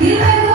You